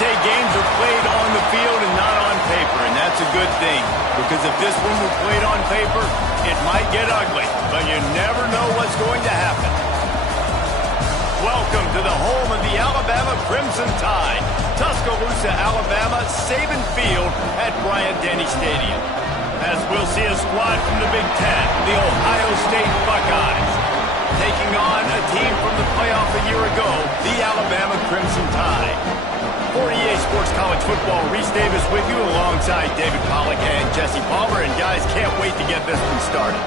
say games are played on the field and not on paper, and that's a good thing. Because if this one were played on paper, it might get ugly, but you never know what's going to happen. Welcome to the home of the Alabama Crimson Tide, Tuscaloosa, Alabama, Saban Field at Bryant-Denny Stadium. As we'll see a squad from the Big Ten, the Ohio State Buckeyes, taking on a team from the playoff a year ago, the Alabama Crimson Tide. For EA Sports College Football, Reese Davis with you alongside David Pollack and Jesse Palmer. And guys, can't wait to get this one started.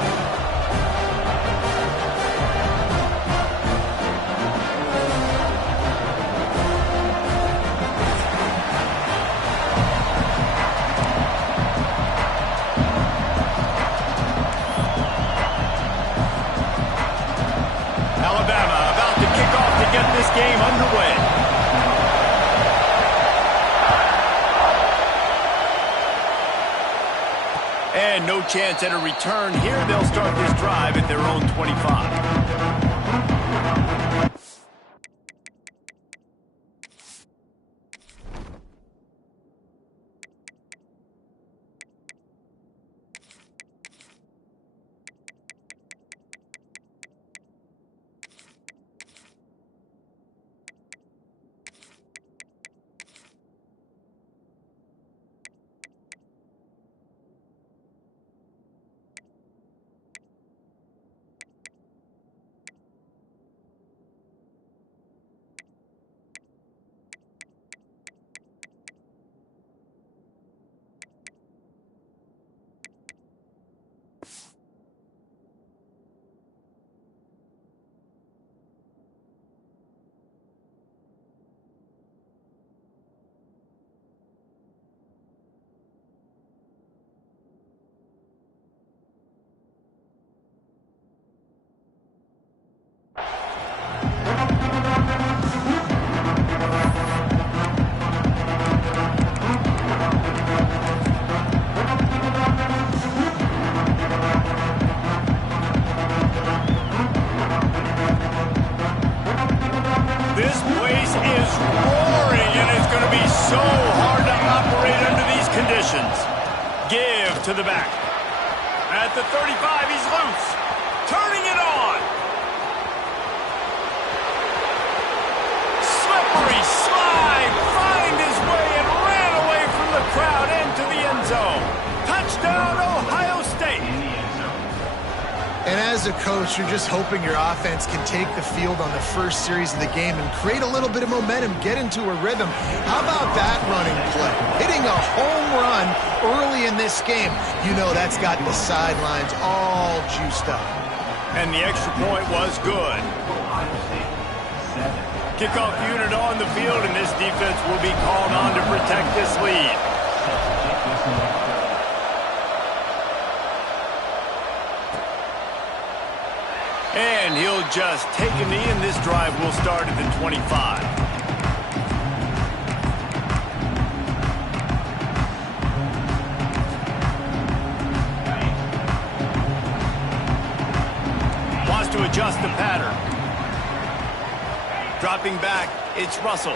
Alabama about to kick off to get this game underway. And no chance at a return here. They'll start this drive at their own 25. To the back. At the 35, he's loose. Turning it on. Slippery slide. Find his way and ran away from the crowd into the end zone. Touchdown, Ohio State. And as a coach, you're just hoping your offense can take the field on the first series of the game and create a little bit of momentum, get into a rhythm. How about that running play? Hitting a home run early in this game. You know that's got the sidelines all juiced up. And the extra point was good. Kickoff unit on the field, and this defense will be called on to protect this lead. And he'll just take a knee, and this drive will start at the 25. Wants to adjust the pattern. Dropping back, it's Russell.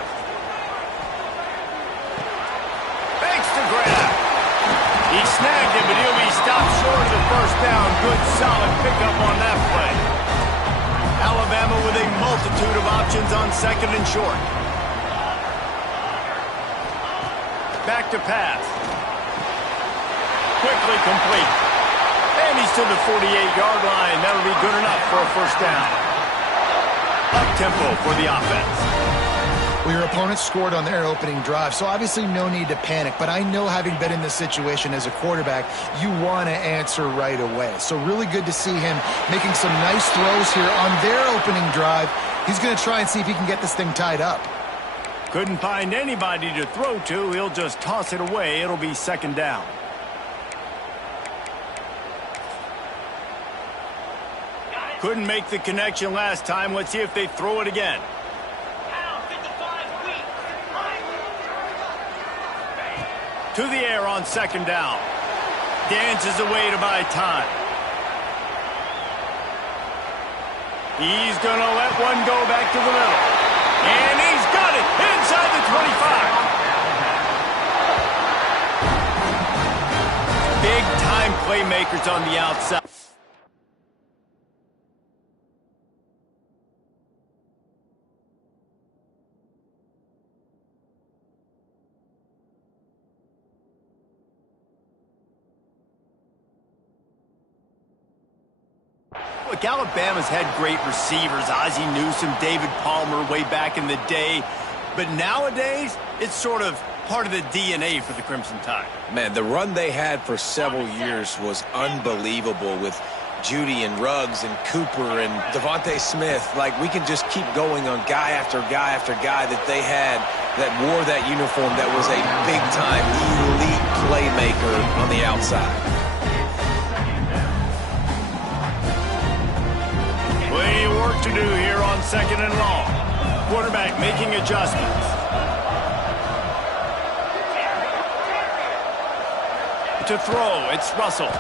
Fakes to grab. He snagged it, but he'll be stopped short of the first down. Good, solid pickup on that play. Alabama with a multitude of options on second and short. Back to pass. Quickly complete. And he's to the 48-yard line. That'll be good enough for a first down. Up-tempo for the offense. Well, your opponent scored on their opening drive, so obviously no need to panic. But I know, having been in this situation as a quarterback, you want to answer right away. So really good to see him making some nice throws here on their opening drive. He's going to try and see if he can get this thing tied up. Couldn't find anybody to throw to. He'll just toss it away. It'll be second down. Couldn't make the connection last time. Let's see if they throw it again. To the air on second down. Dances away to buy time. He's going to let one go back to the middle. And he's got it inside the 25. playmakers on the outside. Look, Alabama's had great receivers, Ozzie Newsome, David Palmer way back in the day. But nowadays, it's sort of part of the DNA for the Crimson Tide. Man, the run they had for several years was unbelievable with Judy and Ruggs and Cooper and Devontae Smith. Like, we can just keep going on guy after guy after guy that they had that wore that uniform that was a big-time elite playmaker on the outside. Plenty of work to do here on 2nd and long. Quarterback making adjustments. To throw, it's Russell.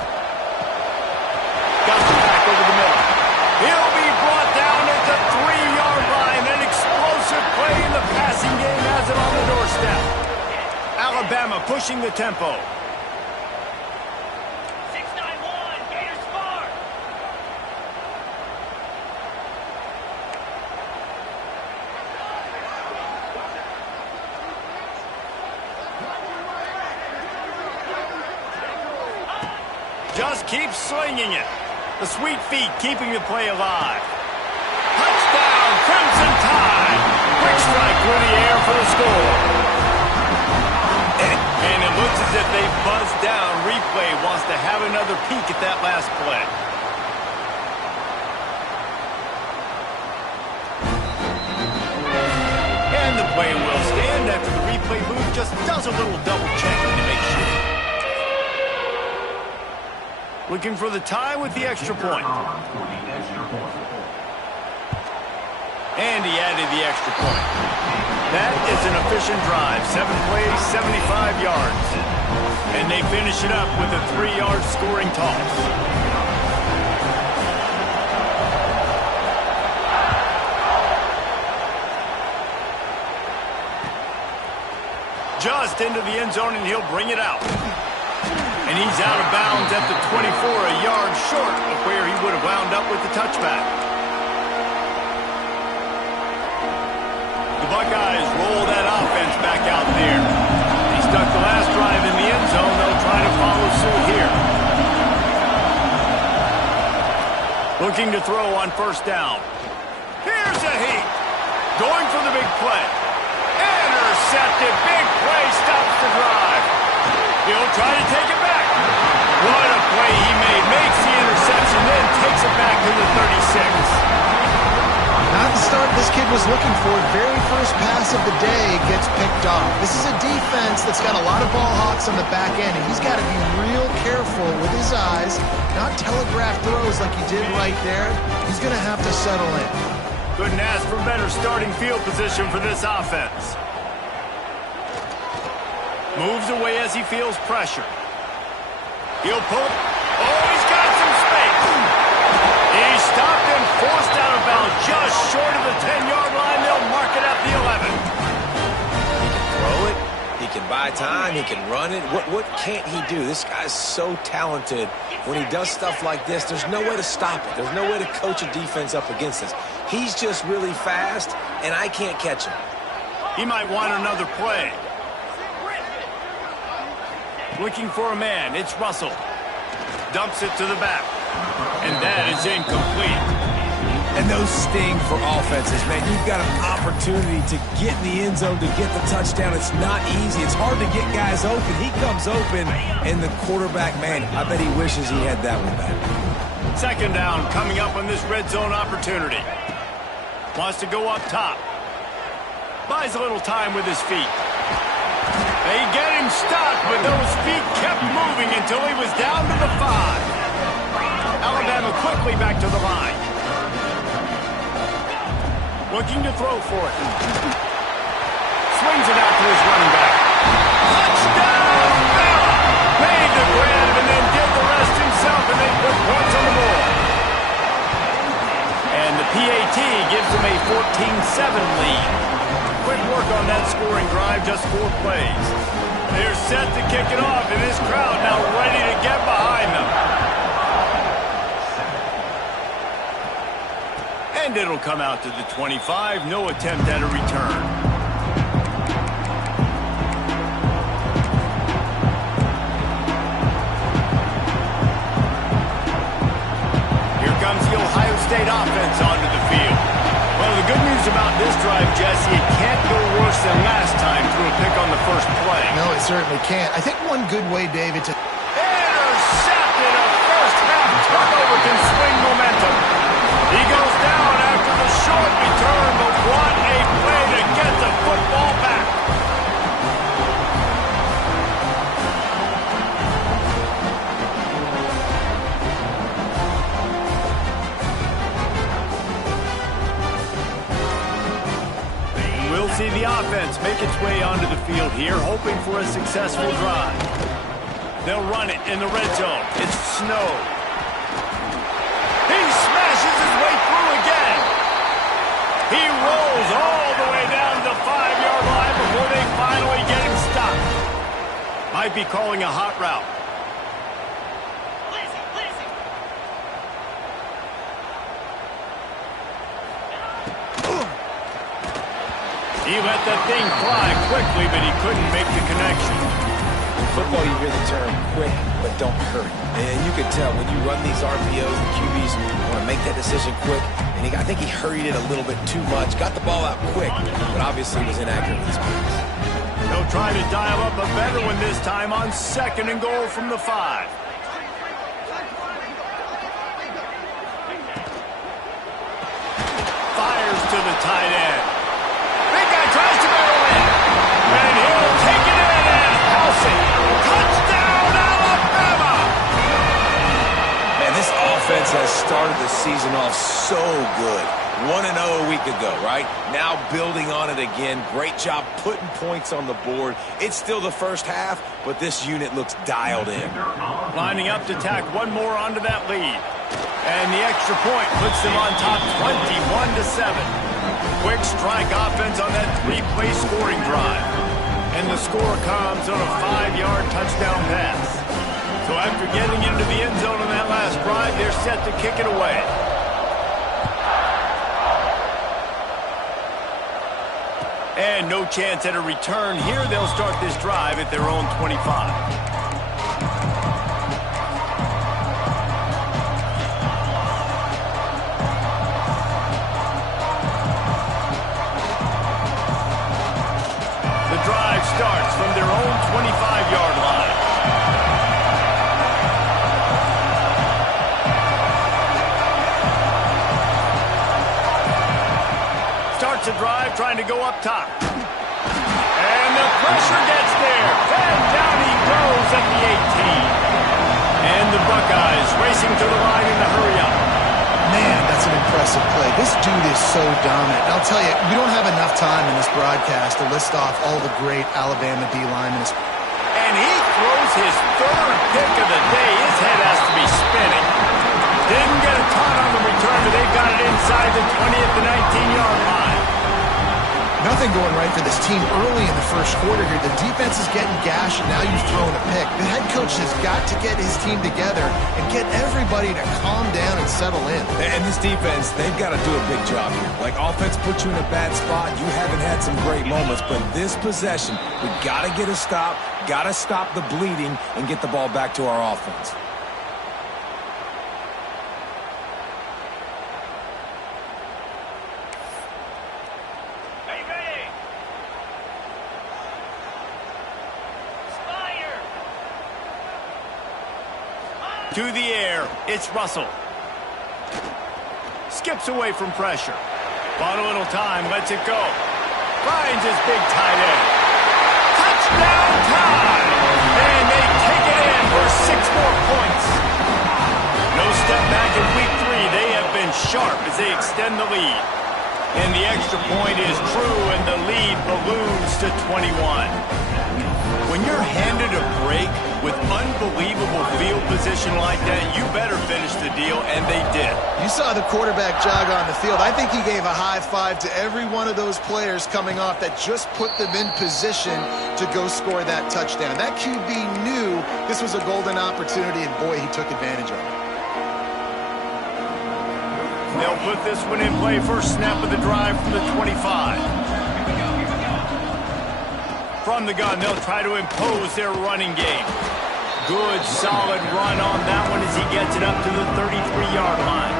Got the back over the middle. He'll be brought down at the 3-yard line. An explosive play in the passing game has it on the doorstep. Alabama pushing the tempo. Just keep slinging it. The sweet feet keeping the play alive. Touchdown, Crimson Tide. Quick strike through the air for the score. And it looks as if they've buzzed down. Replay wants to have another peek at that last play. And the play will stand after the replay booth just does a little double checking to make sure. Looking for the tie with the extra point. And he added the extra point. That is an efficient drive. 7 plays, 75 yards. And they finish it up with a 3-yard scoring toss. Just into the end zone, and he'll bring it out. And he's out of bounds at the 24, a yard short of where he would have wound up with the touchback. The Buckeyes roll that offense back out there. He stuck the last drive in the end zone. They'll try to follow suit here. Looking to throw on 1st down. Here's a heat. Going for the big play. Intercepted. Big play stops the drive. He'll try to take it back. What a play he made. Makes the interception, then takes it back to the 36. Not the start this kid was looking for. Very first pass of the day gets picked off. This is a defense that's got a lot of ball hawks on the back end, and he's got to be real careful with his eyes, not telegraph throws like he did right there. He's going to have to settle in. Couldn't ask for better starting field position for this offense. Moves away as he feels pressure. He'll pull. Oh, he's got some space. He's stopped and forced out of bounds just short of the 10-yard line. They'll mark it at the 11. He can throw it. He can buy time. He can run it. What can't he do? This guy's so talented. When he does stuff like this, there's no way to stop it. There's no way to coach a defense up against this. He's just really fast, and I can't catch him. He might want another play. Looking for a man. It's Russell. Dumps it to the back. And that is incomplete. And those sting for offenses, man. You've got an opportunity to get in the end zone, to get the touchdown. It's not easy. It's hard to get guys open. He comes open, and the quarterback, man, I bet he wishes he had that one back. 2nd down coming up on this red zone opportunity. Wants to go up top. Buys a little time with his feet. They get him stopped, but those feet kept moving until he was down to the 5. Alabama quickly back to the line. Looking to throw for it. Swings it out to his running back. Touchdown, Bama! Made the grab and then did the rest himself, and they put points on the board. And the PAT gives them a 14-7 lead. Quick work on that scoring drive, just 4 plays. They're set to kick it off, and this crowd now ready to get behind them. And it'll come out to the 25. No attempt at a return. Here comes the Ohio State offense onto the field. Well, the good news about this drive, Jesse, it can't go worse than last time through a pick on the first play. No, it certainly can't. I think one good way, David, to... Intercepted. A first-half turnover can swing momentum. He goes down after the short return, but what a play to get the football back. We'll see the offense make its way onto the field here, hoping for a successful drive. They'll run it in the red zone. It's Snow. He smashes his way through again. He rolls all the way down to the 5-yard line before they finally get him stopped. Might be calling a hot route. He let that thing fly quickly, but he couldn't make the connection. In football, you hear the term quick, but don't hurry. And you can tell when you run these RPOs, the QBs want to make that decision quick. And I think he hurried it a little bit too much. Got the ball out quick, but obviously was inaccurate with his pass. They'll try to dial up a better one this time on 2nd and goal from the 5. Fires to the tight end. Big guy tries to barrel in. And he'll take it in and house it. Touchdown, Alabama! Man, this offense has started the season off so good. 1-0 a week ago, right? Now building on it again. Great job putting points on the board. It's still the first half, but this unit looks dialed in. Lining up to tack one more onto that lead. And the extra point puts them on top 21-7. Quick strike offense on that 3-play scoring drive. And the score comes on a 5-yard touchdown pass. So after getting into the end zone on that last drive, they're set to kick it away. And no chance at a return here. They'll start this drive at their own 25. Starts from their own 25-yard line. Starts a drive trying to go up top. And the pressure gets there. And down he goes at the 18. And the Buckeyes racing to the line in the hurry-up. Man, that's an impressive play. This dude is so dominant. And I'll tell you, we don't have enough time in this broadcast to list off all the great Alabama D-linemen. And he throws his 3rd pick of the day. His head has to be spinning. Didn't get a ton on the return, but they've got it inside the 20 at the 19-yard line. Nothing going right for this team early in the first quarter here. The defense is getting gashed, and now you've thrown a pick. The head coach has got to get his team together and get everybody to calm down and settle in. And this defense, they've got to do a big job here. Like, offense puts you in a bad spot. You haven't had some great moments, but this possession, we got to get a stop, got to stop the bleeding, and get the ball back to our offense. To the air, it's Russell. Skips away from pressure. Bought a little time, lets it go. Finds his big tight end. Touchdown time! And they take it in for 6 more points. No step back in week 3. They have been sharp as they extend the lead. And the extra point is true, and the lead balloons to 21. When you're handed a break with unbelievable field position like that, you better finish the deal, and they did. You saw the quarterback jog on the field. I think he gave a high five to every one of those players coming off that just put them in position to go score that touchdown. That QB knew this was a golden opportunity, and boy, he took advantage of it. They'll put this one in play first snap of the drive from the 25. From the gun, they'll try to impose their running game. Good, solid run on that one as he gets it up to the 33-yard line.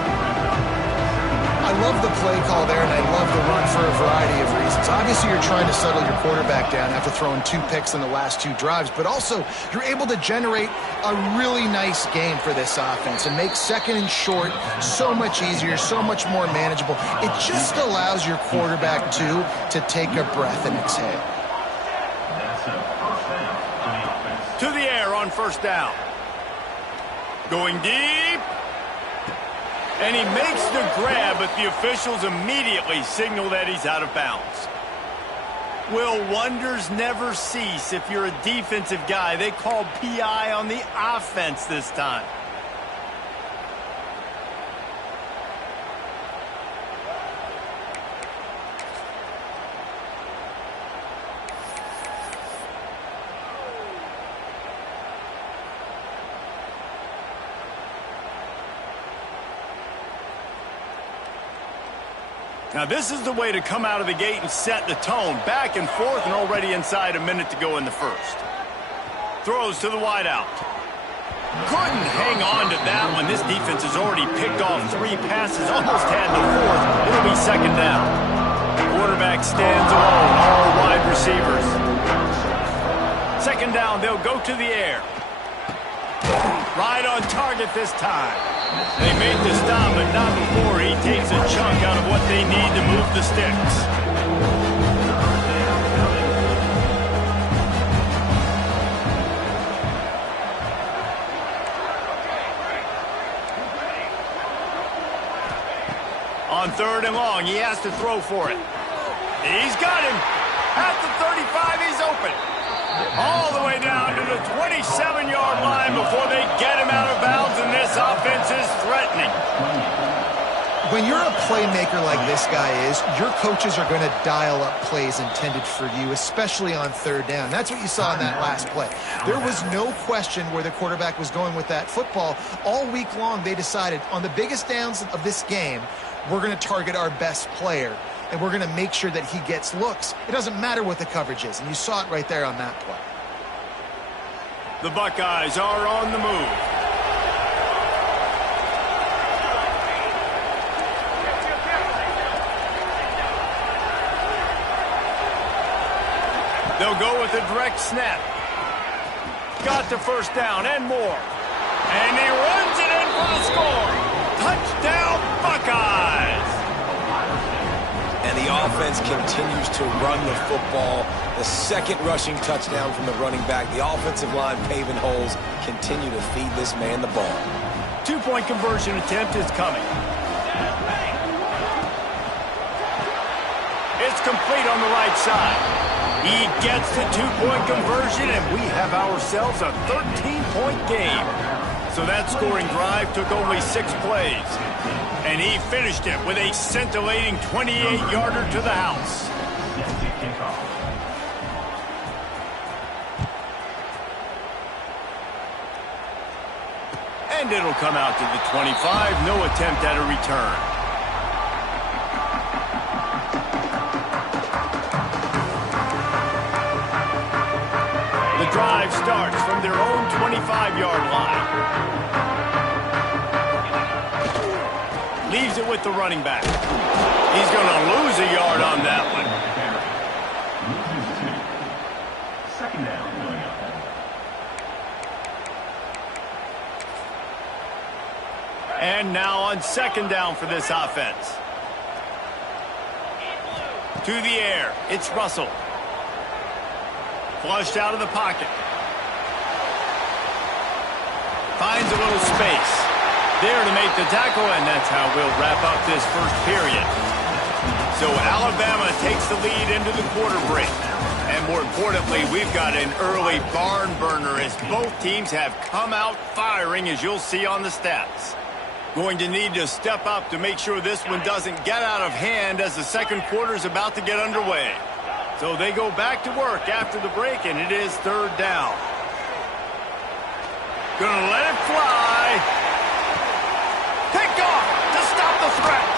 I love the play call there, and I love the run for a variety of reasons. Obviously, you're trying to settle your quarterback down after throwing 2 picks in the last 2 drives, but also you're able to generate a really nice game for this offense and make second and short so much easier, so much more manageable. It just allows your quarterback, too, to take a breath and exhale. To the air on first down. Going deep. And he makes the grab, but the officials immediately signal that he's out of bounds. Will wonders never cease if you're a defensive guy? They call PI on the offense this time. Now this is the way to come out of the gate and set the tone. Back and forth and already inside a minute to go in the first. Throws to the wideout. Couldn't hang on to that one. This defense has already picked off 3 passes, almost had the 4th. It'll be second down. Quarterback stands alone, all wide receivers. Second down, they'll go to the air. Right on target this time. They made the stop, but not before he takes a chunk out of what they need to move the sticks. On third and long, he has to throw for it. He's got him. At the 35, he's open. All the way down to the 27-yard line before they get him out of bounds, and this offense is threatening. When you're a playmaker like this guy is, your coaches are going to dial up plays intended for you, especially on third down. That's what you saw in that last play. There was no question where the quarterback was going with that football. All week long, they decided on the biggest downs of this game, we're going to target our best player, and we're going to make sure that he gets looks. It doesn't matter what the coverage is, and you saw it right there on that play. The Buckeyes are on the move. They'll go with a direct snap. Got the first down and more. And he runs it in for the score. Touchdown, Buckeyes! And the offense continues to run the football. The second rushing touchdown from the running back. The offensive line paving holes. Continue to feed this man the ball. 2-point conversion attempt is coming. It's complete on the right side. He gets the 2-point conversion, and we have ourselves a 13-point game. So that scoring drive took only 6 plays. And he finished it with a scintillating 28-yarder to the house. And it'll come out to the 25. No attempt at a return. The drive starts from their own 25-yard line. Leaves it with the running back. He's going to lose a yard on that one. Second down. And now on second down for this offense. To the air. It's Russell. Flushed out of the pocket. Finds a little space. There to make the tackle, and that's how we'll wrap up this first period. So Alabama takes the lead into the quarter break. And more importantly, we've got an early barn burner as both teams have come out firing, as you'll see on the stats. Going to need to step up to make sure this one doesn't get out of hand as the second quarter is about to get underway. So they go back to work after the break, and it is third down. Gonna let it fly. Picked off to stop the threat.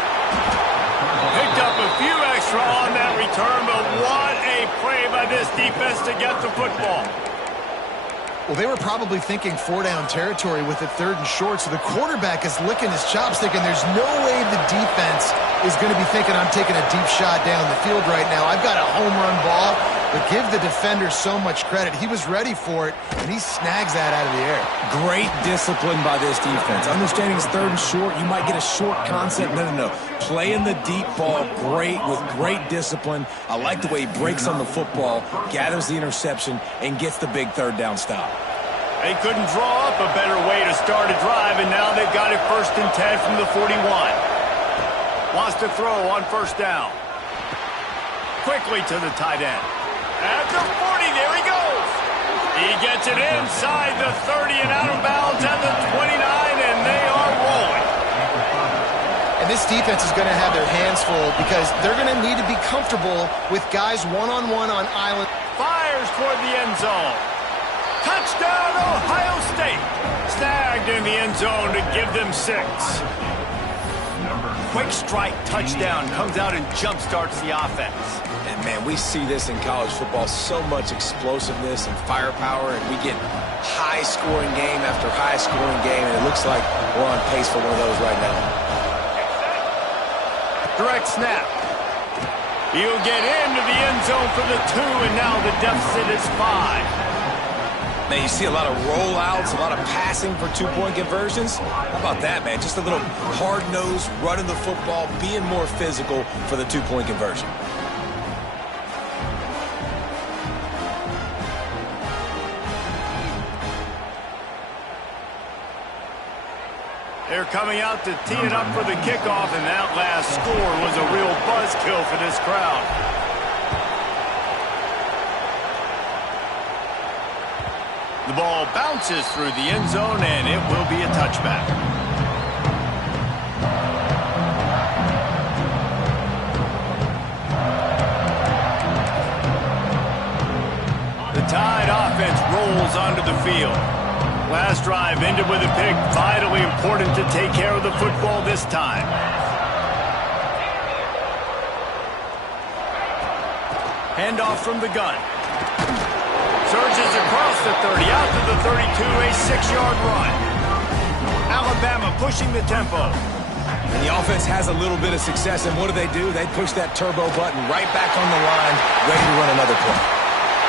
extra on that return, but what a play by this defense to get the football. Well, they were probably thinking 4-down territory with it 3rd and short, so the quarterback is licking his chops thinking there's no way the defense is going to be thinking I'm taking a deep shot down the field right now. I've got a home run ball, but give the defender so much credit. He was ready for it, and he snags that out of the air. Great discipline by this defense. Understanding it's 3rd and short, you might get a short concept. No. Playing the deep ball great with great discipline. I like the way he breaks on the football, gathers the interception, and gets the big 3rd down stop. They couldn't draw up a better way to start a drive, and now they've got it 1st and 10 from the 41. Wants to throw on 1st down. Quickly to the tight end. At the 40, there he goes. He gets it inside the 30 and out of bounds at the 29, and they are rolling. And this defense is going to have their hands full because they're going to need to be comfortable with guys one-on-one on island. Fires toward the end zone. Touchdown, Ohio State. Snagged in the end zone to give them 6. Quick strike touchdown comes out and jump-starts the offense. And, man, we see this in college football, so much explosiveness and firepower, and we get high-scoring game after high-scoring game, and it looks like we're on pace for one of those right now. Direct snap. He'll get into the end zone for the 2, and now the deficit is 5. Man, you see a lot of rollouts, a lot of passing for 2-point conversions. How about that, man? Just a little hard-nosed, running the football, being more physical for the 2-point conversion. They're coming out to tee it up for the kickoff, and that last score was a real buzzkill for this crowd. The ball bounces through the end zone, and it will be a touchback. The Tide offense rolls onto the field. Last drive ended with a pick. Vitally important to take care of the football this time. Handoff from the gun. Surges across the 30, out to the 32, a 6-yard run. Alabama pushing the tempo. And the offense has a little bit of success, and what do? They push that turbo button right back on the line, ready to run another play.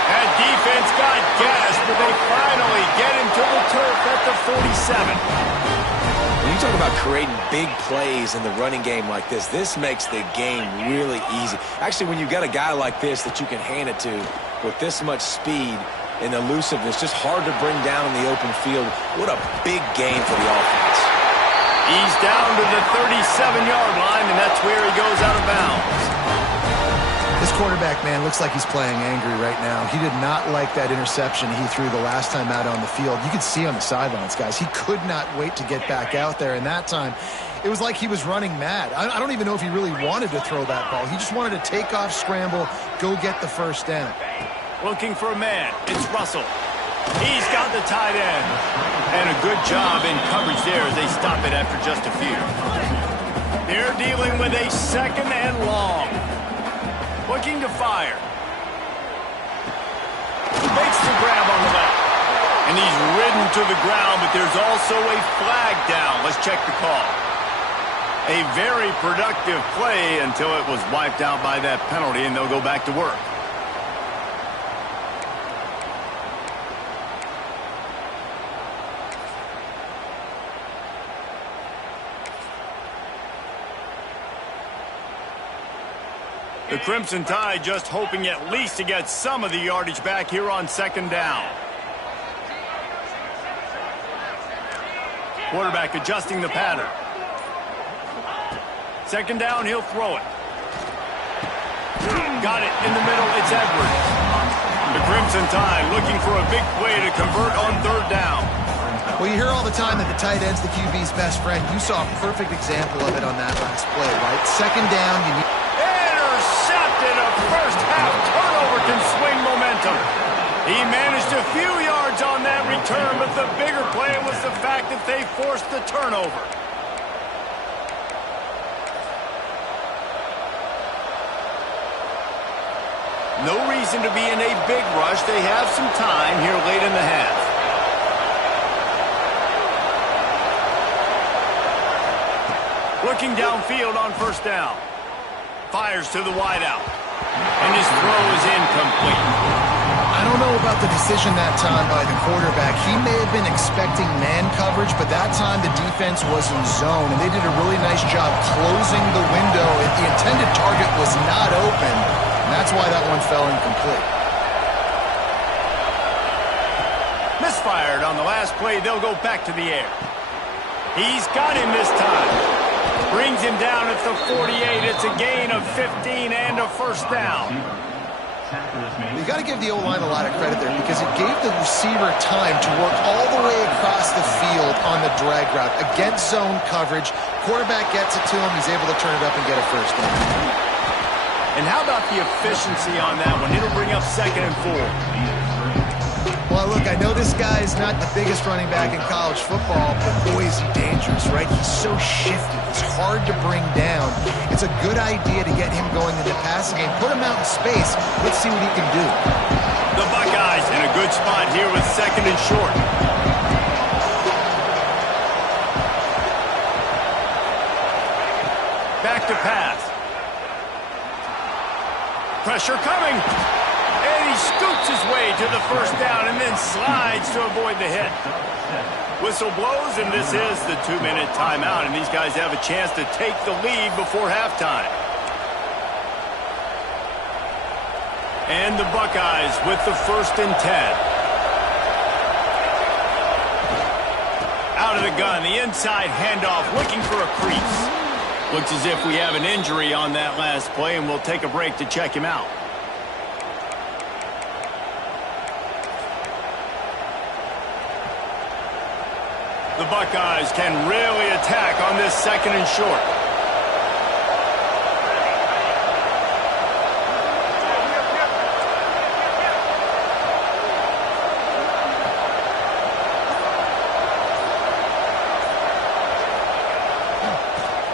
That defense got gas, but they finally get him to the turf at the 47. When you talk about creating big plays in the running game like this makes the game really easy. Actually, when you've got a guy like this that you can hand it to with this much speed and elusiveness, just hard to bring down in the open field. What a big game for the offense. He's down to the 37-yard line, and that's where he goes out of bounds. This quarterback, man, looks like he's playing angry right now. He did not like that interception he threw the last time out on the field. You could see on the sidelines, guys. He could not wait to get back out there, and that time it was like he was running mad. I don't even know if he really wanted to throw that ball. He just wanted to take off, scramble, go get the 1st down. Looking for a man. It's Russell. He's got the tight end. And a good job in coverage there as they stop it after just a few. They're dealing with a 2nd and long. Looking to fire. Makes the grab on the left. And he's ridden to the ground, but there's also a flag down. Let's check the call. A very productive play until it was wiped out by that penalty, and they'll go back to work. The Crimson Tide just hoping at least to get some of the yardage back here on 2nd down. Quarterback adjusting the pattern. 2nd down, he'll throw it. Got it in the middle, it's Edwards. The Crimson Tide looking for a big play to convert on 3rd down. Well, you hear all the time that the tight end's the QB's best friend. You saw a perfect example of it on that last play, right? 2nd down, you need... Intercepted, a first-half turnover can swing momentum. He managed a few yards on that return, but the bigger play was the fact that they forced the turnover. No reason to be in a big rush. They have some time here late in the half. Looking downfield on first down. Fires to the wideout. And his throw is incomplete. I don't know about the decision that time by the quarterback. He may have been expecting man coverage, but that time the defense was in zone, and they did a really nice job closing the window. The intended target was not open, and that's why that one fell incomplete. Misfired on the last play. They'll go back to the air. He's got him this time. Brings him down at the 48. It's a gain of 15 and a first down. You got to give the O-line a lot of credit there because it gave the receiver time to work all the way across the field on the drag route. Against zone coverage, quarterback gets it to him. He's able to turn it up and get a first down. And how about the efficiency on that one? It'll bring up 2nd and 4. Well, look, I know this guy's not the biggest running back in college football, but boy, is he dangerous, right? He's so shifty. He's hard to bring down. It's a good idea to get him going in the passing game. Put him out in space. Let's see what he can do. The Buckeyes in a good spot here with 2nd and short. Back to pass. Pressure coming. And he scoots his way to the first down and then slides to avoid the hit. Whistle blows, and this is the 2-minute timeout, and these guys have a chance to take the lead before halftime. And the Buckeyes with the 1st and 10. Out of the gun, the inside handoff, looking for a crease. Looks as if we have an injury on that last play, and we'll take a break to check him out. The Buckeyes can really attack on this 2nd and short.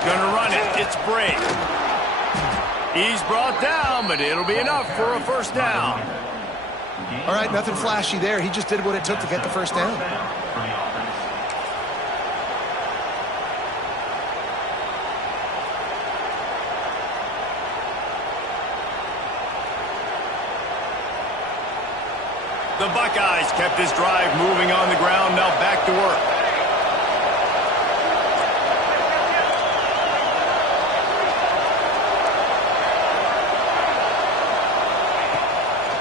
Gonna run it. It's Brake. He's brought down, but it'll be enough for a first down. All right, nothing flashy there. He just did what it took to get the first down. The Buckeyes kept this drive moving on the ground, now back to work.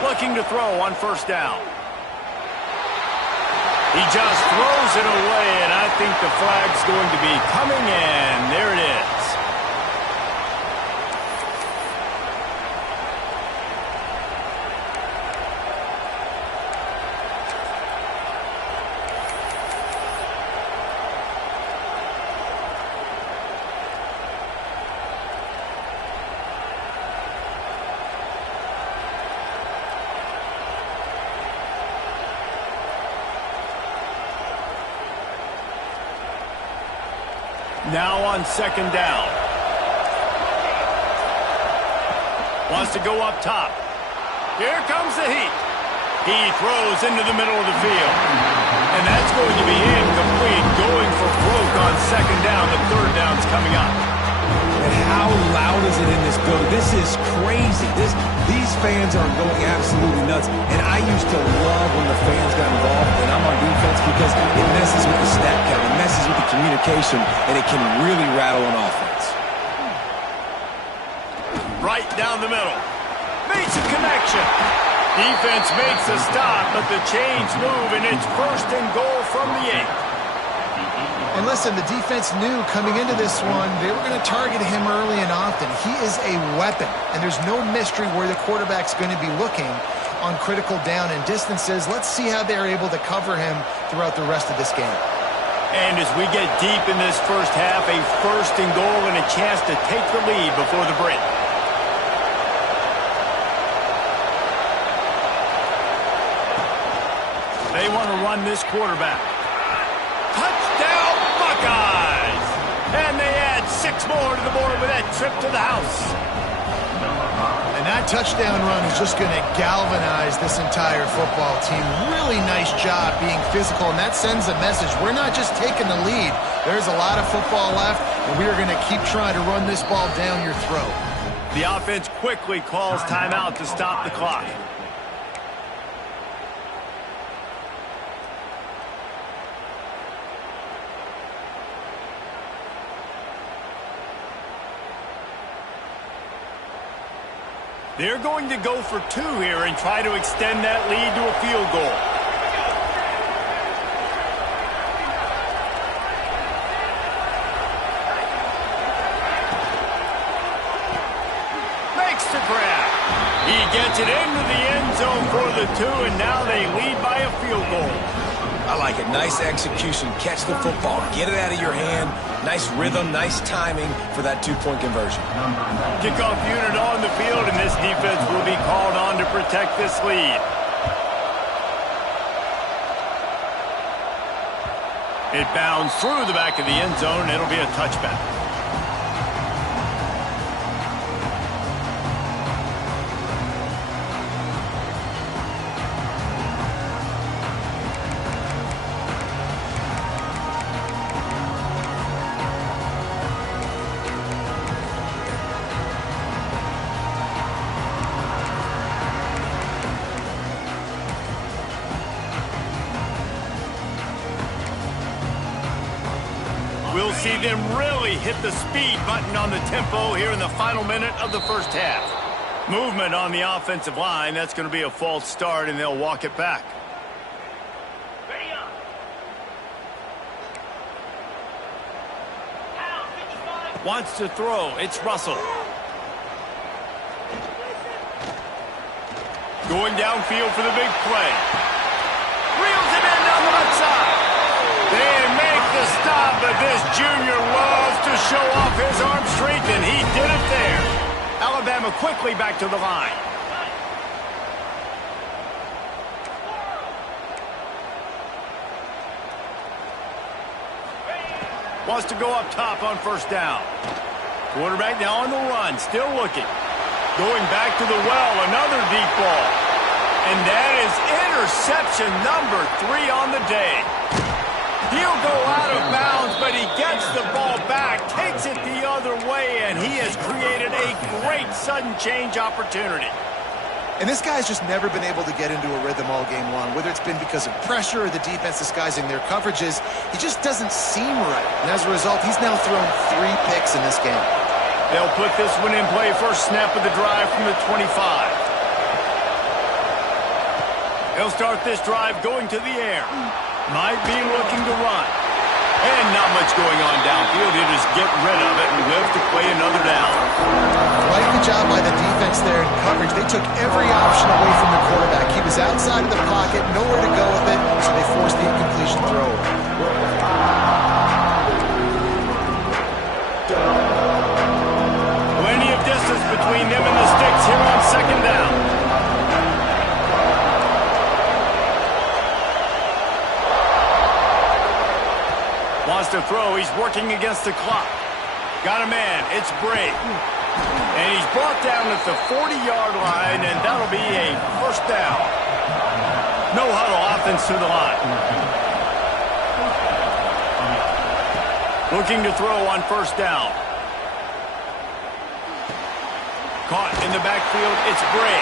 Looking to throw on first down. He just throws it away, and I think the flag's going to be coming in. There it is. Now on 2nd down. Wants to go up top. Here comes the heat. He throws into the middle of the field. And that's going to be incomplete. Going for broke on 2nd down. The 3rd down's coming up. And how loud is it in this building? This is crazy. These fans are going absolutely nuts. And I used to love when the fans got involved and I'm on defense because it messes with the snap count, it messes with the communication, and it can really rattle an offense. Right down the middle. Makes a connection. Defense makes a stop, but the chains move, and it's 1st and goal from the 8. And listen, the defense knew coming into this one, they were going to target him early and often. He is a weapon, and there's no mystery where the quarterback's going to be looking on critical down and distances. Let's see how they're able to cover him throughout the rest of this game. And as we get deep in this first half, a 1st and goal and a chance to take the lead before the break. They want to run this quarterback. Touchdown, Buckeyes! And they add 6 more to the board with that trip to the house. And that touchdown run is just going to galvanize this entire football team. Really nice job being physical, and that sends a message. We're not just taking the lead. There's a lot of football left, and we are going to keep trying to run this ball down your throat. The offense quickly calls timeout to stop the clock. They're going to go for 2 here and try to extend that lead to a field goal. Makes the grab. He gets it into the end zone for the 2, and now they lead by a field goal. I like it. Nice execution. Catch the football. Get it out of your hand. Nice rhythm, nice timing for that 2-point conversion. Kickoff unit on the field, and this defense will be called on to protect this lead. It bounds through the back of the end zone, and it'll be a touchback. We'll see them really hit the speed button on the tempo here in the final minute of the first half. Movement on the offensive line. That's going to be a false start, and they'll walk it back. Wants to throw. It's Russell. Going downfield for the big play. Reels it in down the left side. They make the stop, but this junior loves to show off his arm strength, and he did it there. Alabama quickly back to the line. Wants to go up top on first down. Quarterback now on the run, still looking. Going back to the well, another deep ball. And that is interception number 3 on the day. He'll go out of bounds, but he gets the ball back, takes it the other way, and he has created a great sudden change opportunity. And this guy's just never been able to get into a rhythm all game long, whether it's been because of pressure or the defense disguising their coverages. He just doesn't seem right. And as a result, he's now thrown 3 picks in this game. They'll put this one in play first snap of the drive from the 25. They'll start this drive going to the air. Might be looking to run. And not much going on downfield. He'll just get rid of it and live to play another down. Quite the job by the defense there in coverage. They took every option away from the quarterback. He was outside of the pocket, nowhere to go with it, so they forced the incompletion throw. Plenty of distance between them and the sticks here on second down. Wants to throw. He's working against the clock. Got a man. It's Bray. And he's brought down at the 40-yard line, and that'll be a first down. No huddle offense to the line. Looking to throw on first down. Caught in the backfield. It's Bray.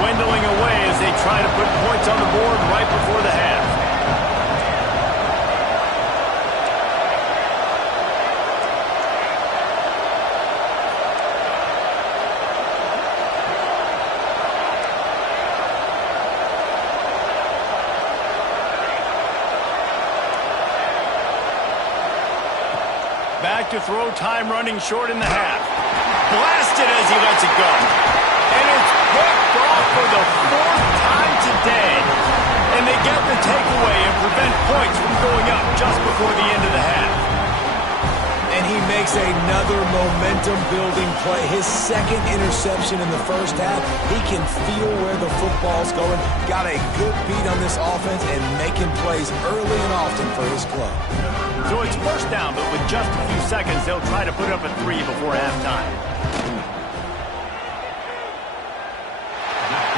Dwindling away as they try to put points on the board right before the half. Back to throw, time running short in the half. Blasted as he lets it go. And it's picked off for the 4th time today. And they get the takeaway and prevent points from going up just before the end of the half. And he makes makes another momentum-building play. His second interception in the first half. He can feel where the football's going. Got a good beat on this offense and making plays early and often for his club. So it's first down, but with just a few seconds, they'll try to put up a 3 before halftime.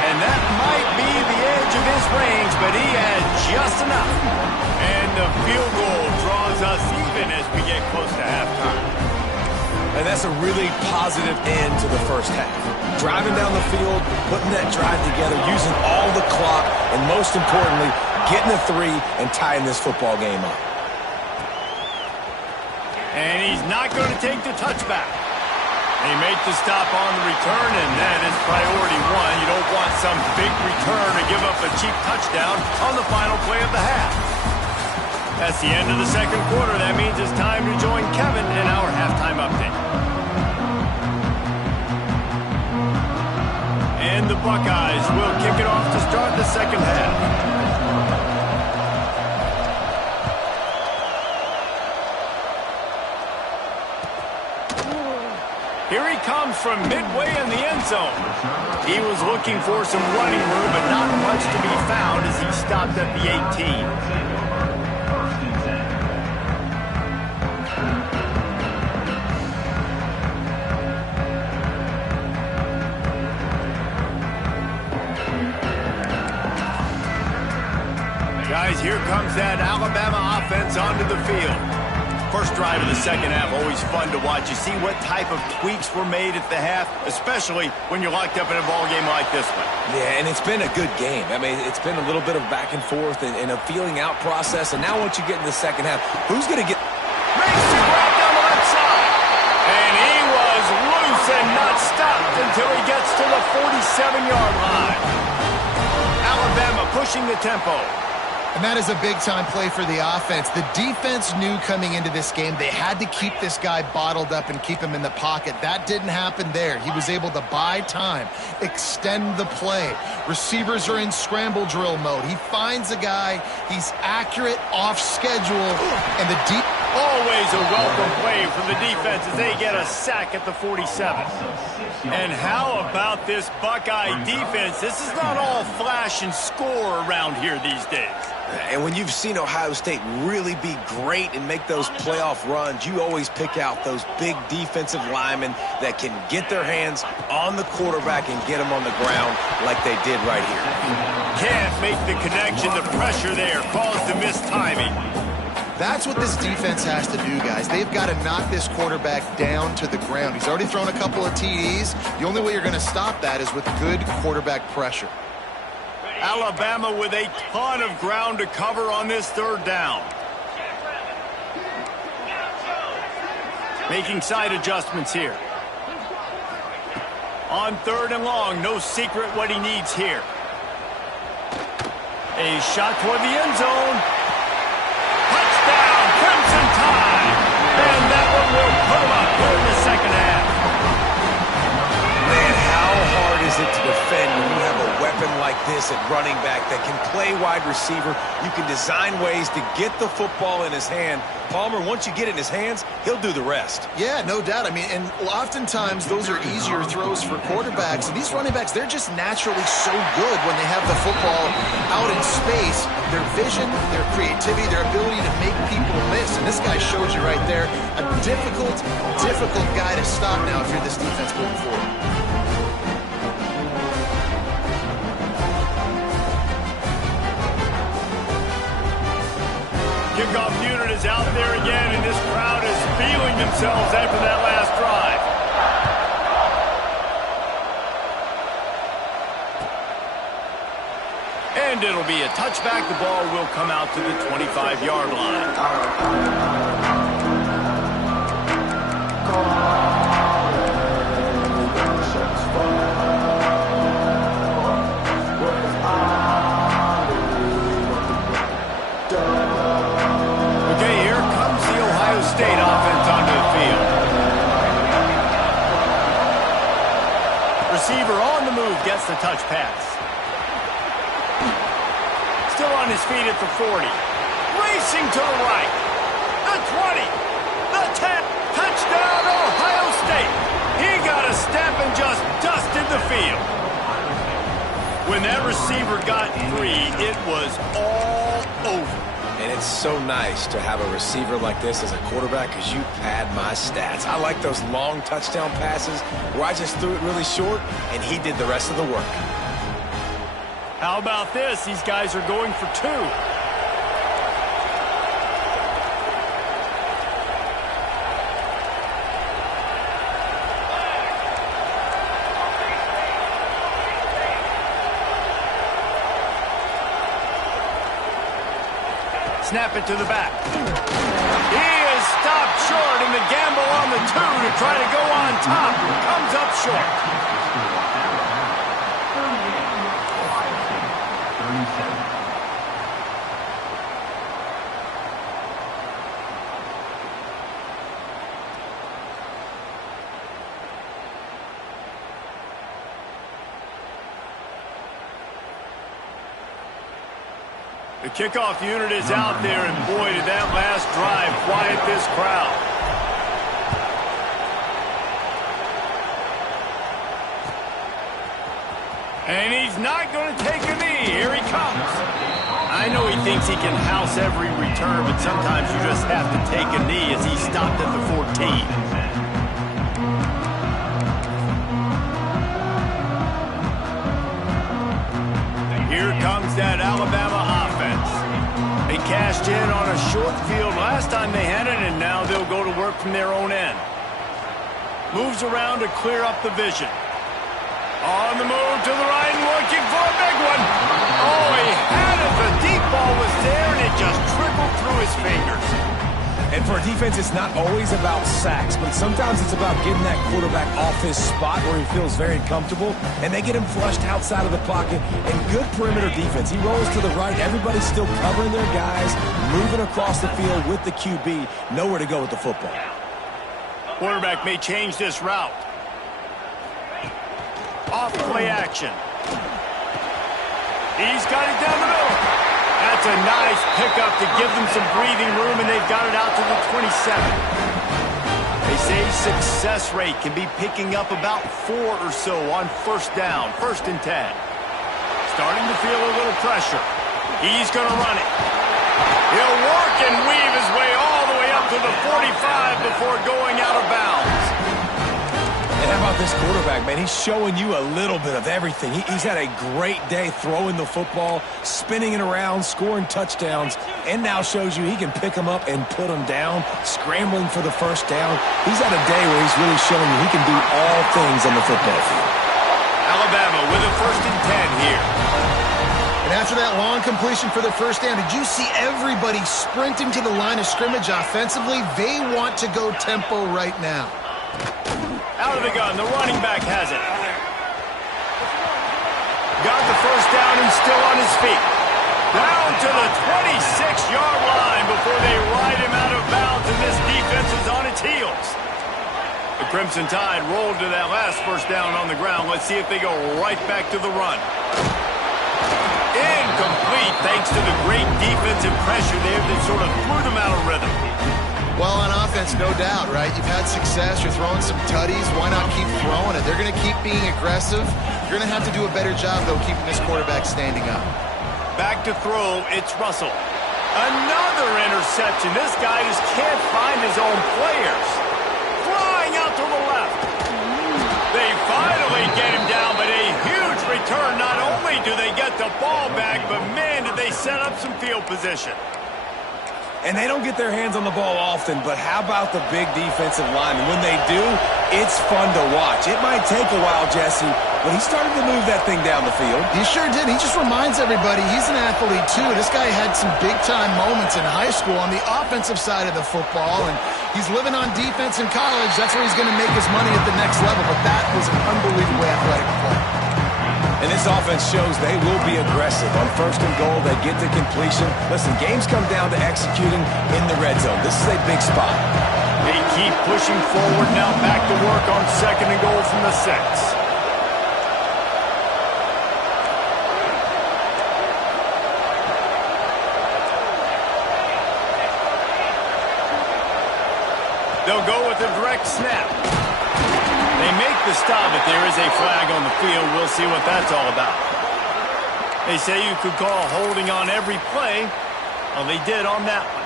And that might be the edge of his range, but he had just enough. And the field goal draws us even as we get close to halftime. And that's a really positive end to the first half. Driving down the field, putting that drive together, using all the clock, and most importantly, getting a 3 and tying this football game up. And he's not going to take the touchback. They make the stop on the return, and that is priority 1. You don't want some big return to give up a cheap touchdown on the final play of the half. That's the end of the second quarter. That means it's time to join Kevin in our halftime update. And the Buckeyes will kick it off to start the second half. Here he comes from midway in the end zone. He was looking for some running room, but not much to be found as he stopped at the 18. Guys, here comes that Alabama offense onto the field. First drive of the second half, always fun to watch. You see what type of tweaks were made at the half, especially when you're locked up in a ball game like this one. Yeah, and it's been a good game. I mean, it's been a little bit of back and forth and a feeling out process. And now once you get in the second half, who's going to get... Makes the grab down the left side. And he was loose and not stopped until he gets to the 47-yard line. Alabama pushing the tempo. And that is a big-time play for the offense. The defense knew coming into this game they had to keep this guy bottled up and keep him in the pocket. That didn't happen there. He was able to buy time, extend the play. Receivers are in scramble drill mode. He finds a guy. He's accurate, off schedule, and the deep... Always a welcome play from the defense as they get a sack at the 47. And how about this Buckeye defense? This is not all flash and score around here these days. And when you've seen Ohio State really be great and make those playoff runs, you always pick out those big defensive linemen that can get their hands on the quarterback and get him on the ground like they did right here. Can't make the connection. The pressure there caused the missed timing. That's what this defense has to do, guys. They've got to knock this quarterback down to the ground. He's already thrown a couple of TDs. The only way you're going to stop that is with good quarterback pressure. Alabama with a ton of ground to cover on this third down. Making side adjustments here. On third and long, no secret what he needs here. A shot toward the end zone. Touchdown, Crimson Tide. And that one will put him up here in the second half. Man, how hard is it to defend when you have a weapon like this at running back that can play wide receiver? You can design ways to get the football in his hand. Palmer, once you get it in his hands, he'll do the rest. Yeah, no doubt. I mean, and oftentimes those are easier throws for quarterbacks. And these running backs, they're just naturally so good when they have the football out in space. Their vision, their creativity, their ability to make people miss. And this guy shows you right there, a difficult guy to stop now if you're this defense moving forward. Kickoff unit is out there again, and this crowd is feeling themselves after that last drive. And it'll be a touchback. The ball will come out to the 25-yard line. State offense onto the field. Receiver on the move gets the touch pass. Still on his feet at the 40. Racing to the right. The 20. The 10. Touchdown! the field. When that receiver got free, it was all over. And it's so nice to have a receiver like this as a quarterback because you pad my stats. I like those long touchdown passes where I just threw it really short and he did the rest of the work. How about this? These guys are going for two. Snap it to the back. He is stopped short in the gamble on the two to try to go on top. Comes up short. The kickoff unit is out there, and boy, did that last drive quiet this crowd. And he's not going to take a knee. Here he comes. I know he thinks he can house every return, but sometimes you just have to take a knee as he stopped at the 14. Here comes that Alabama offense. They cashed in on a short field last time they had it, and now they'll go to work from their own end. Moves around to clear up the vision. On the move to the right and looking for a big one. Oh, he had it. The deep ball was there, and it just trickled through his fingers. And for a defense, it's not always about sacks, but sometimes it's about getting that quarterback off his spot where he feels very comfortable, and they get him flushed outside of the pocket. And good perimeter defense. He rolls to the right. Everybody's still covering their guys, moving across the field with the QB. Nowhere to go with the football. Quarterback may change this route. Off play action. He's got it down the middle. That's a nice pickup to give them some breathing room, and they've got it out to the 27. They say success rate can be picking up about 4 or so on first down, 1st and 10. Starting to feel a little pressure. He's going to run it. He'll work and weave his way all the way up to the 45 before going out of bounds. And how about this quarterback, man? He's showing you a little bit of everything. He's had a great day throwing the football, spinning it around, scoring touchdowns, and now shows you he can pick them up and put them down, scrambling for the first down. He's had a day where he's really showing you he can do all things on the football field. Alabama with a 1st and 10 here. And after that long completion for the first down, did you see everybody sprinting to the line of scrimmage offensively? They want to go tempo right now. Out of the gun, the running back has it. Got the first down and still on his feet. Down to the 26-yard line before they ride him out of bounds, and this defense is on its heels. The Crimson Tide rolled to that last first down on the ground. Let's see if they go right back to the run. Incomplete thanks to the great defensive pressure there that sort of threw them out of rhythm. Well, on offense, no doubt, right? You've had success. You're throwing some tutties. Why not keep throwing it? They're going to keep being aggressive. You're going to have to do a better job, though, keeping this quarterback standing up. Back to throw, it's Russell. Another interception. This guy just can't find his own players. Flying out to the left. They finally get him down, but a huge return. Not only do they get the ball back, but, man, did they set up some field position. And they don't get their hands on the ball often, but how about the big defensive line? And when they do, it's fun to watch. It might take a while, Jesse, but he started to move that thing down the field. He sure did. He just reminds everybody he's an athlete, too. This guy had some big-time moments in high school on the offensive side of the football, and he's living on defense in college. That's where he's going to make his money at the next level, but that was an unbelievably athletic play. And this offense shows they will be aggressive. On 1st and goal, they get to completion. Listen, games come down to executing in the red zone. This is a big spot. They keep pushing forward now, back to work on 2nd and goal from the 6. They'll go with a direct snap. They make the stop, but there is a flag on the field. We'll see what that's all about. They say you could call holding on every play. Well, they did on that one.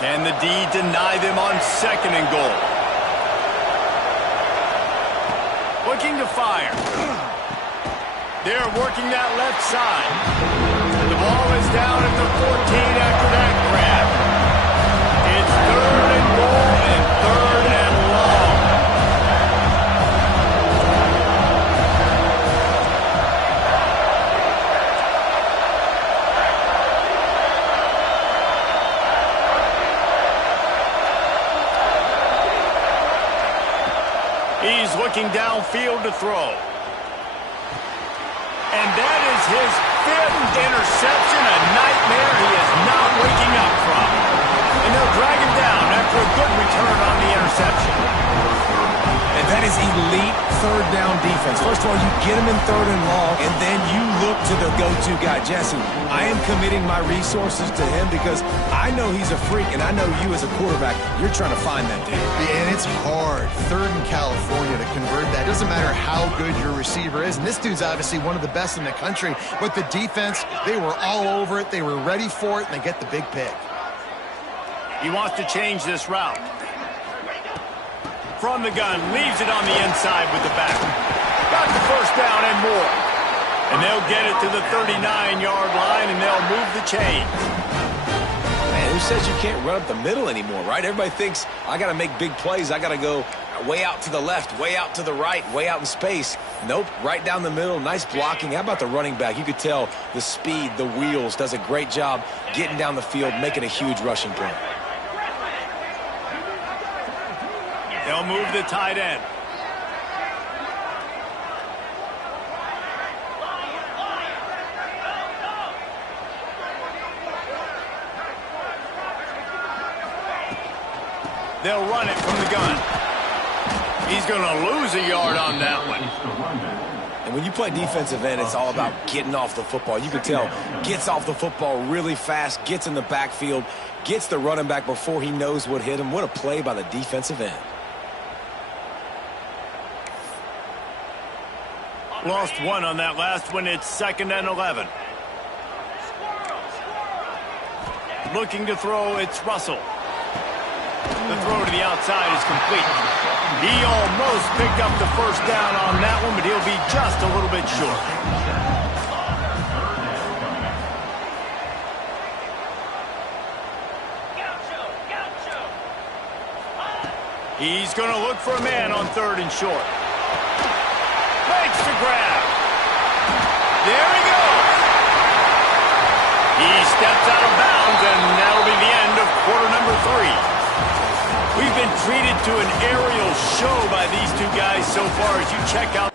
Can the D deny them on 2nd and goal? Looking to fire. They're working that left side. The ball is down at the 14 after that grab. It's 3rd and goal and 3rd and long. He's looking downfield to throw. And that is his 5th interception, a nightmare he is not waking up from. And they'll drag him down after a good return on the interception. And that is elite 3rd down defense. First of all, you get him in 3rd and long, and then you look to the go-to guy, Jesse. I am committing my resources to him because I know he's a freak, and I know you as a quarterback, you're trying to find that dude. And it's hard, 3rd in California, to convert that. It doesn't matter how good your receiver is. And this dude's obviously one of the best in the country. But the defense, they were all over it. They were ready for it, and they get the big pick. He wants to change this route. From the gun, leaves it on the inside with the back. Got the 1st down and more. And they'll get it to the 39-yard line, and they'll move the chains. Man, who says you can't run up the middle anymore, right? Everybody thinks, I got to make big plays. I got to go way out to the left, way out to the right, way out in space. Nope, right down the middle, nice blocking. How about the running back? You could tell the speed, the wheels, does a great job getting down the field, making a huge rushing play. They'll move the tight end. They'll run it from the gun. He's going to lose a yard on that one. And when you play defensive end, it's all about getting off the football. You can tell, gets off the football really fast, gets in the backfield, gets the running back before he knows what hit him. What a play by the defensive end. Lost one on that last one. It's 2nd and 11. Looking to throw, it's Russell. The throw to the outside is complete. He almost picked up the 1st down on that one, but he'll be just a little bit short. He's going to look for a man on 3rd and short. Makes the grab. There he goes. He steps out of bounds, and that'll be the end of quarter number 3. We've been treated to an aerial show by these two guys so far as you check out.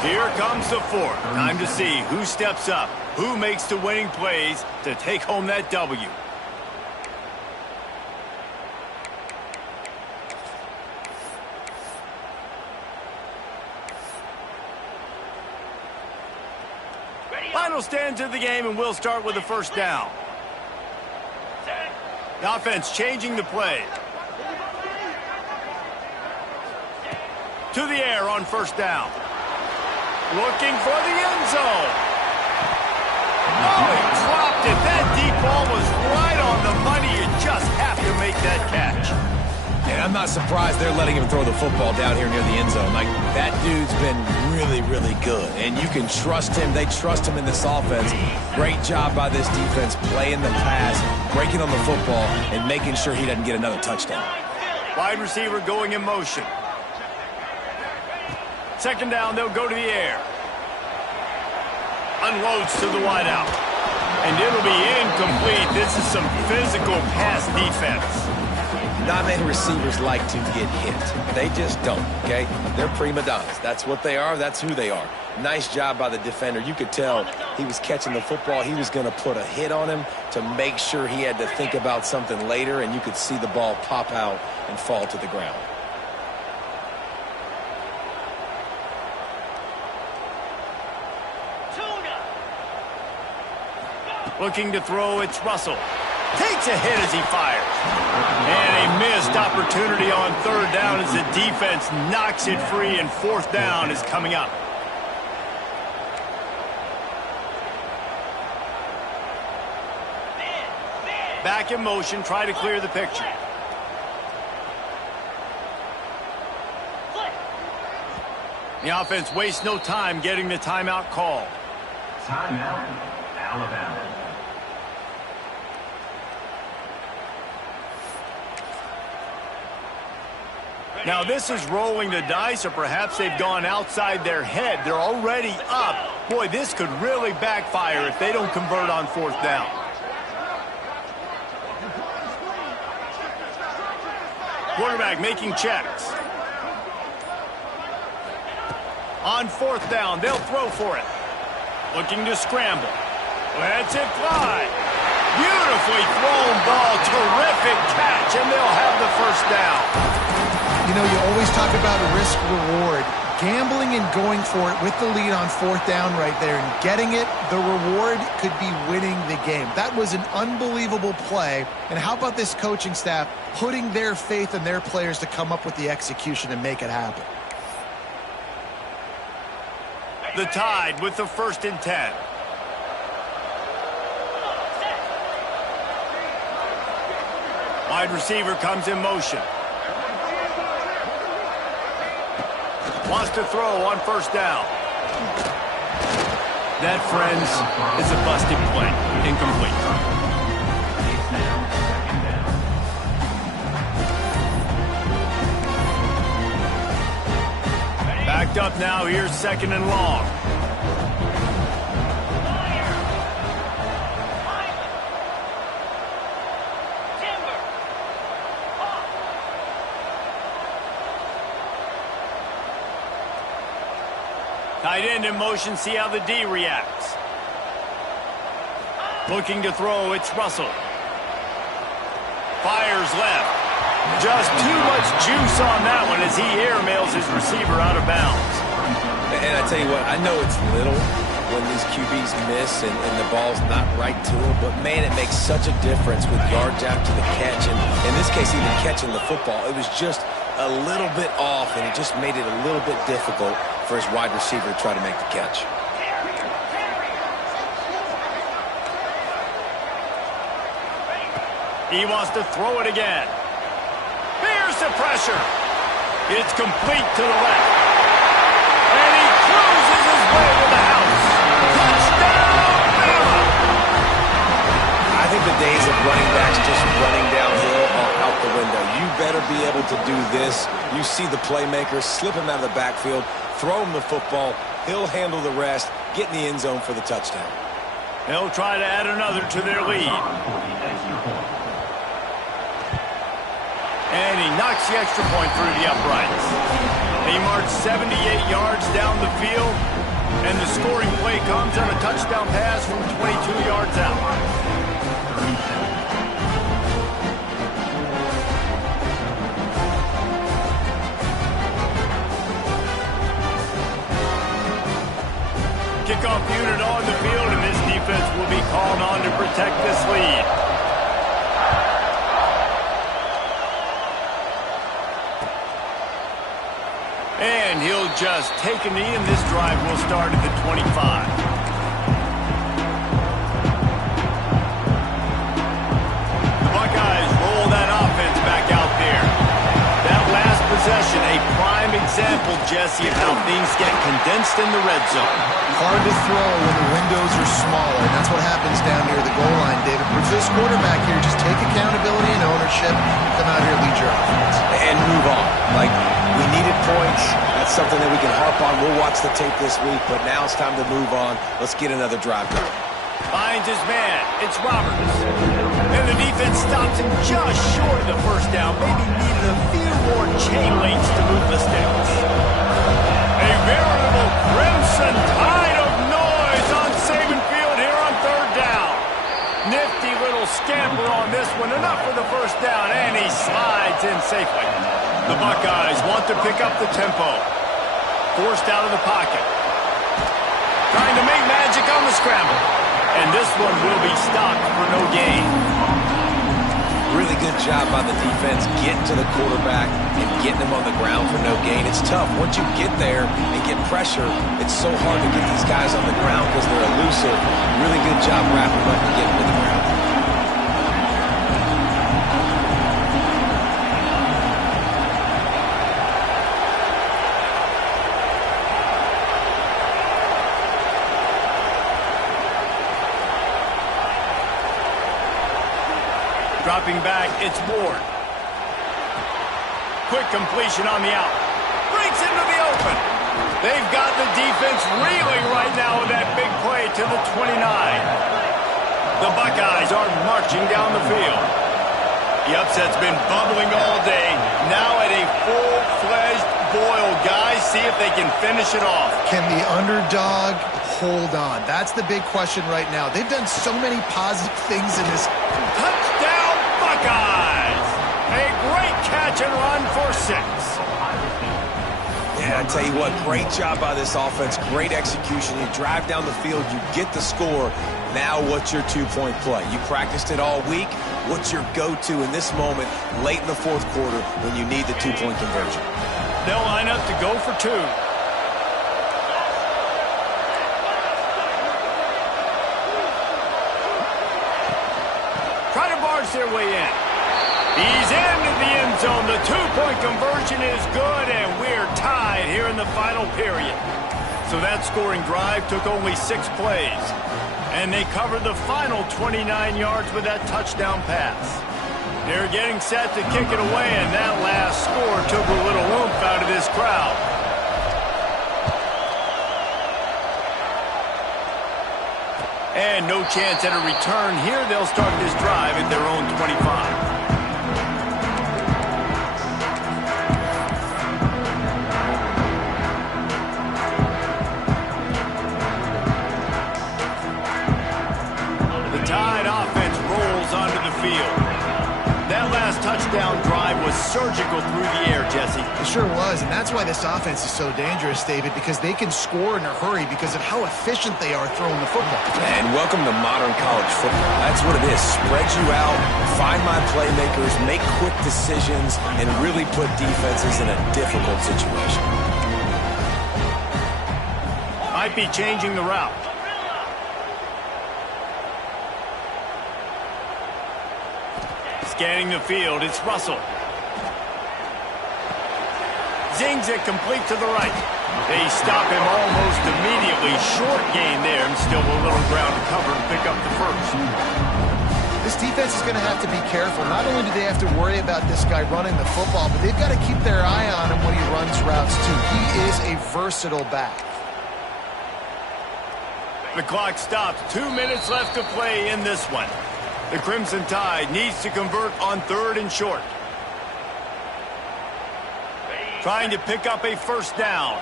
Here comes the 4th. Time to see who steps up, who makes the winning plays to take home that W. Final stands of the game, and we'll start with the 1st down. The offense changing the play. To the air on 1st down. Looking for the end zone. Oh, he dropped it. That deep ball was right on the money. You just have to make that catch. And I'm not surprised they're letting him throw the football down here near the end zone. Like, that dude's been really, really good. And you can trust him. They trust him in this offense. Great job by this defense playing the pass, breaking on the football, and making sure he doesn't get another touchdown. Wide receiver going in motion. 2nd down, they'll go to the air. Unloads to the wideout. And it'll be incomplete. This is some physical pass defense. Not many receivers like to get hit. They just don't, okay? They're prima donnas. That's what they are. That's who they are. Nice job by the defender. You could tell he was catching the football. He was going to put a hit on him to make sure he had to think about something later, and you could see the ball pop out and fall to the ground. Looking to throw, it's Russell. Takes a hit as he fires. And a missed opportunity on third down as the defense knocks it free, and fourth down is coming up. Back in motion, try to clear the picture. The offense wastes no time getting the timeout called. Timeout, Alabama. Now this is rolling the dice, or perhaps they've gone outside their head. They're already up. Boy, this could really backfire if they don't convert on fourth down. Quarterback making checks. On fourth down, they'll throw for it. Looking to scramble. Lets it fly. Beautifully thrown ball. Terrific catch, and they'll have the first down. You know, you always talk about risk-reward. Gambling and going for it with the lead on fourth down right there and getting it, the reward could be winning the game. That was an unbelievable play. And how about this coaching staff putting their faith in their players to come up with the execution and make it happen? The Tide with the 1st and 10. Wide receiver comes in motion. Wants to throw on first down. That, friends, is a busted play. Incomplete. Backed up now. Here's 2nd and long. Tight end in motion, see how the D reacts. Looking to throw, it's Russell. Fires left. Just too much juice on that one as he airmails his receiver out of bounds. And I tell you what, I know it's little when these QBs miss and the ball's not right to them, but man, it makes such a difference with yards after the catch. And in this case, even catching the football, it was just a little bit off, and it just made it a little bit difficult for his wide receiver to try to make the catch. He wants to throw it again. Here's the pressure. It's complete to the left. And he cruises his way to the house. Touchdown, Bama! I think the days of running backs just running downhill are out the window. You better be able to do this. You see the playmaker, slip him out of the backfield, throw him the football. He'll handle the rest, get in the end zone for the touchdown. They'll try to add another to their lead. And he knocks the extra point through the uprights. He marched 78 yards down the field, and the scoring play comes on a touchdown pass from 22 yards out. Kickoff unit on the field, and this defense will be called on to protect this lead. And he'll just take a knee, and this drive will start at the 25. The Buckeyes roll that offense back out there. That last possession, a prime example Jesse, of how things get condensed in the red zone. Hard to throw when the windows are smaller, and that's what happens down near the goal line, David. But for this quarterback here, just take accountability and ownership, come out here, lead your offense. And move on. Like, we needed points. That's something that we can harp on. We'll watch the tape this week, but now it's time to move on. Let's get another drive going. Finds his man. It's Roberts. And the defense stops him just short of the first down. Maybe needed a few more chain links to move the sticks. A veritable crimson tide of noise on Saban Field here on third down. Nifty little scamper on this one. Enough for the first down, and he slides in safely. The Buckeyes want to pick up the tempo. Forced out of the pocket. Trying to make magic on the scramble. And this one will be stopped for no gain. Really good job by the defense getting to the quarterback and getting him on the ground for no gain. It's tough. Once you get there and get pressure, it's so hard to get these guys on the ground because they're elusive. Really good job wrapping up and getting to the ground. Dropping back, it's Ward. Quick completion on the out. Breaks into the open. They've got the defense reeling right now with that big play to the 29. The Buckeyes are marching down the field. The upset's been bubbling all day. Now at a full-fledged boil. Guys, see if they can finish it off. Can the underdog hold on? That's the big question right now. They've done so many positive things in this. Touchdown, Buckeyes! A great catch and run for 6. Yeah, I tell you what, great job by this offense. Great execution. You drive down the field, you get the score. Now what's your two-point play? You practiced it all week. What's your go-to in this moment late in the fourth quarter when you need the two-point conversion? They'll line up to go for 2. Try to barge their way in. He's into the end zone. The two-point conversion is good, and we're tied here in the final period. So that scoring drive took only 6 plays. And they covered the final 29 yards with that touchdown pass. They're getting set to kick it away, and that last score took a little oomph out of this crowd. And no chance at a return here. They'll start this drive at their own 25. Touchdown drive was surgical through the air, Jesse. It sure was, and that's why this offense is so dangerous, David, because they can score in a hurry because of how efficient they are throwing the football. And welcome to modern college football. That's what it is. Spread you out, find my playmakers, make quick decisions, and really put defenses in a difficult situation. Might be changing the route. Scanning the field, it's Russell. Zings it complete to the right. They stop him almost immediately. Short gain there, and still a little ground to cover and pick up the first. This defense is going to have to be careful. Not only do they have to worry about this guy running the football, but they've got to keep their eye on him when he runs routes, too. He is a versatile back. The clock stops. 2 minutes left to play in this one. The Crimson Tide needs to convert on 3rd and short. Trying to pick up a first down.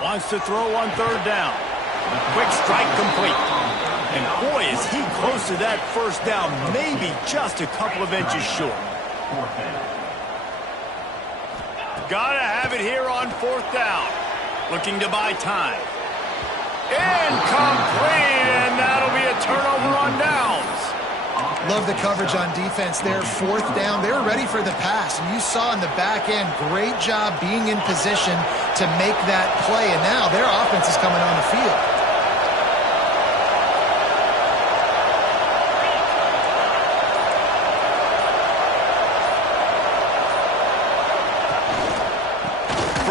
Wants to throw on 3rd down. Quick strike complete. And boy, is he close to that first down. Maybe just a couple of inches short. Gotta have it here on 4th down. Looking to buy time. Incomplete, and that'll be a turnover on downs. Love the coverage on defense there. 4th down, they were ready for the pass. And you saw in the back end, great job being in position to make that play. And now their offense is coming on the field.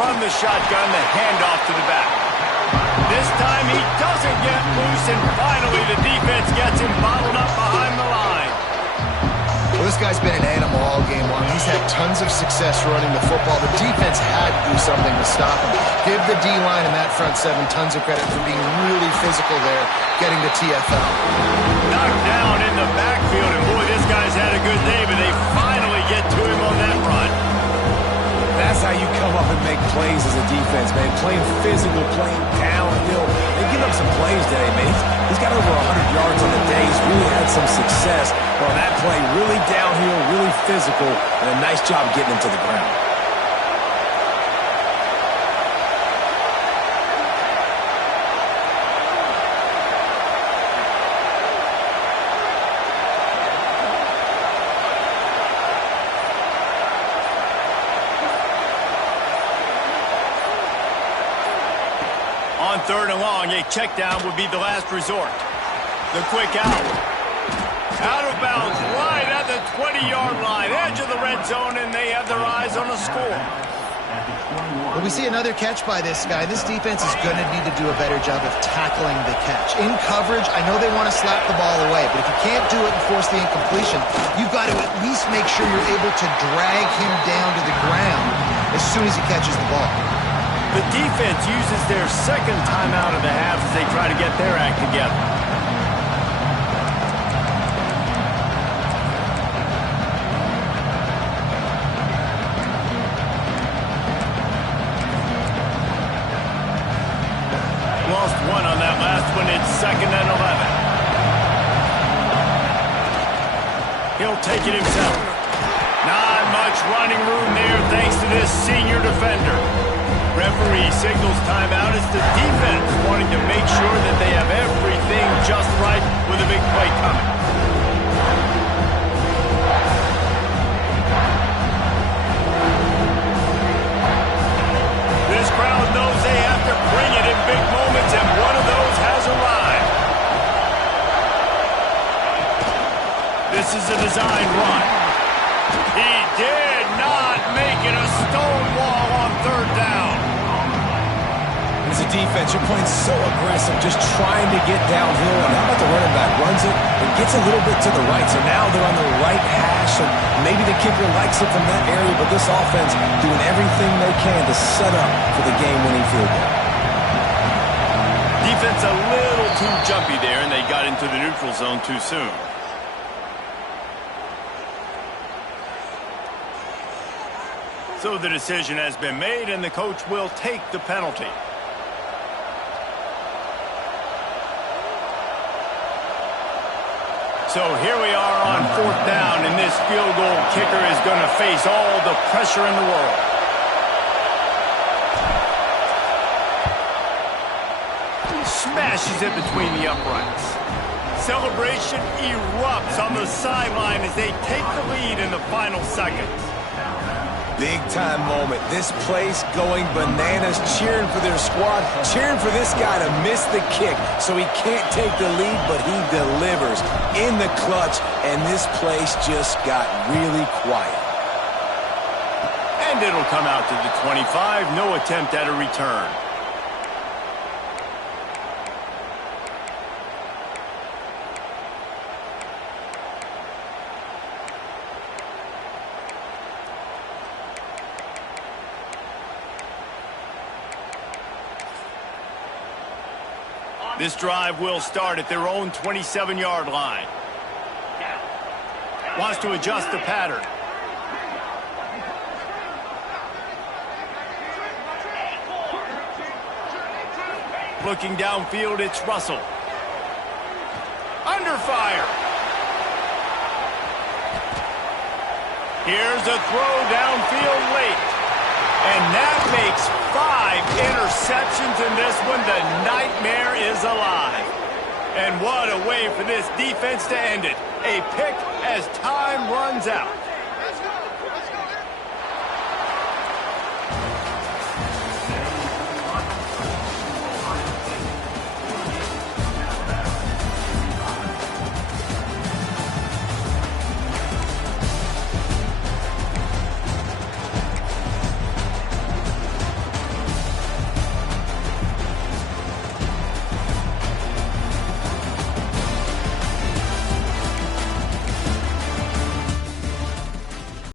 from the shotgun, the handoff to the back. This time he doesn't get loose, and finally the defense gets him bottled up behind the line. Well, this guy's been an animal all game long. He's had tons of success running the football. The defense had to do something to stop him. Give the D-line and that front seven tons of credit for being really physical there, getting to TFL. Knocked down in the backfield, and boy, this guy's had a good day, but they finally get to him on that run. That's how you come up and make plays as a defense, man. Playing physical, playing downhill. They give up some plays today, man. He's got over 100 yards on the day. He's really had some success on that play. Really downhill, really physical, and a nice job getting him to the ground. On 3rd and long, a check down would be the last resort. The quick out. Out of bounds, right at the 20-yard line, edge of the red zone, and they have their eyes on a score. Well, we see another catch by this guy. This defense is going to need to do a better job of tackling the catch. In coverage, I know they want to slap the ball away, but if you can't do it and force the incompletion, you've got to at least make sure you're able to drag him down to the ground as soon as he catches the ball. The defense uses their second timeout of the half as they try to get their act together. Lost one on that last one. It's 2nd and 11. He'll take it himself. Not much running room there thanks to this senior defender. Referee signals timeout as the defense wanting to make sure that they have everything just right with a big play coming. This crowd knows they have to bring it in big moments, and one of those has arrived. This is a design run. He did not make it a stone wall on 3rd down. As a defense, you're playing so aggressive, just trying to get downhill. And how about the running back? Runs it and gets a little bit to the right. So now they're on the right hash, and maybe the kicker likes it from that area, but this offense doing everything they can to set up for the game-winning field goal. Defense a little too jumpy there, and they got into the neutral zone too soon. So the decision has been made, and the coach will take the penalty. So here we are on 4th down, and this field goal kicker is going to face all the pressure in the world. Smashes it between the uprights. Celebration erupts on the sideline as they take the lead in the final seconds. Big-time moment. This place going bananas, cheering for their squad, cheering for this guy to miss the kick so he can't take the lead, but he delivers in the clutch, and this place just got really quiet. And it'll come out to the 25. No attempt at a return. This drive will start at their own 27-yard line. Wants to adjust the pattern. Looking downfield, it's Russell. Under fire. Here's a throw downfield late. And that makes 5 interceptions in this one. The nightmare is alive. And what a way for this defense to end it. A pick as time runs out.